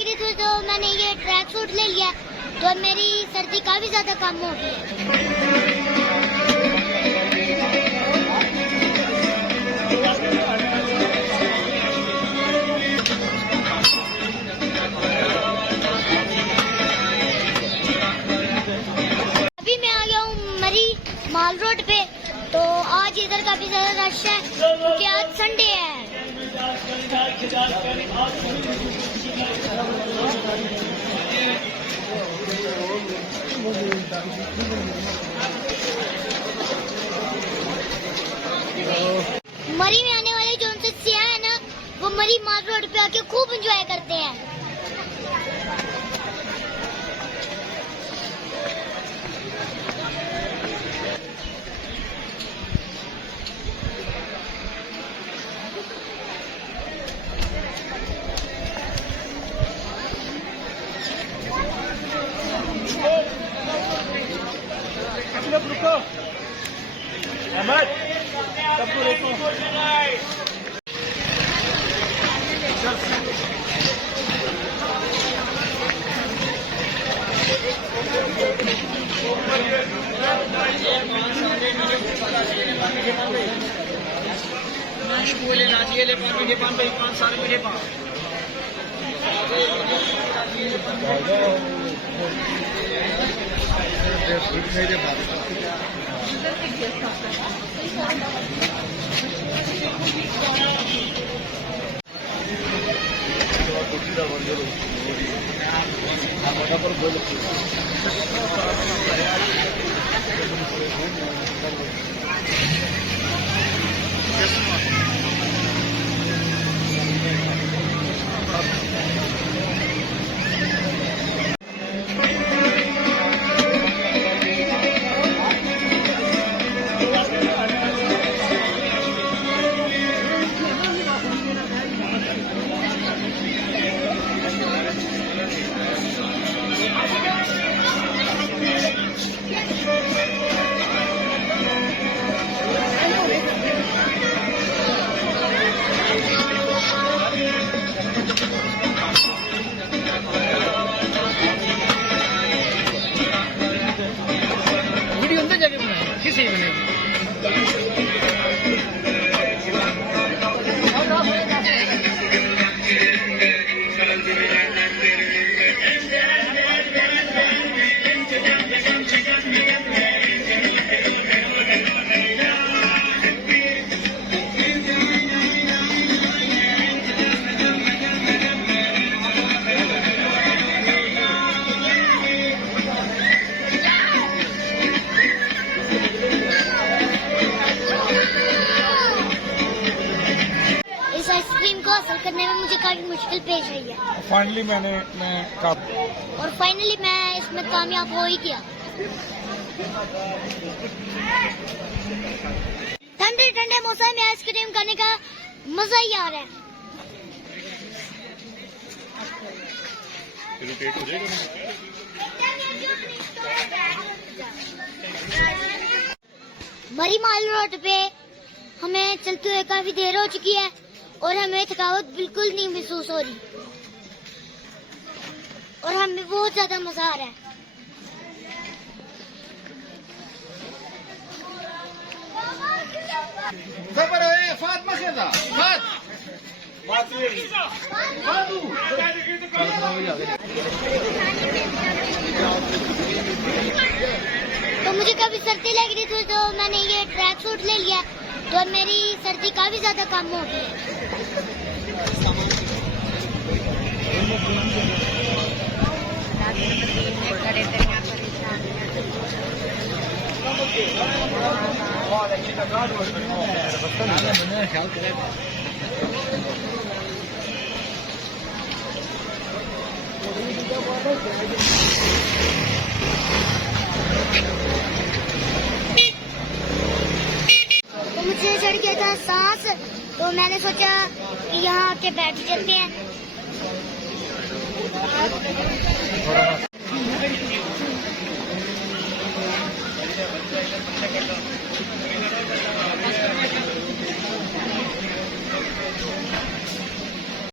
लग रही थी तो मैंने ये ट्रैक सूट ले लिया, तो मेरी सर्दी काफी ज्यादा कम हो गई है। माल रोड पे तो आज इधर काफी ज्यादा रश है क्योंकि आज संडे है। मरी में आने वाले जो उनसे सियाह है ना, वो मरी माल रोड पे आके खूब एंजॉय करते हैं। रुको अहमद, सबको रोको। बोले नाचिए ले पान मुझे पान भाई 5 साल मुझे पान करने में मुझे काफी मुश्किल पेश आई है। फाइनली मैं इसमें कामयाब हो ही गया। ठंडे ठंडे मौसम में आइसक्रीम खाने का मजा ही आ रहा है। मरी माल रोड पे हमें चलते हुए काफी देर हो चुकी है और हमें थकावट बिल्कुल नहीं महसूस हो रही और हमें बहुत ज्यादा मजा आ रहा है। तो मुझे काफी सर्दी लग रही थी तो मैंने ये ट्रैक सूट ले लिया, तो मेरी सर्दी काफी ज्यादा कम हो गई है। तो मुझे चढ़ गया था सांस, तो मैंने सोचा कि यहाँ आके बैठ जाते हैं।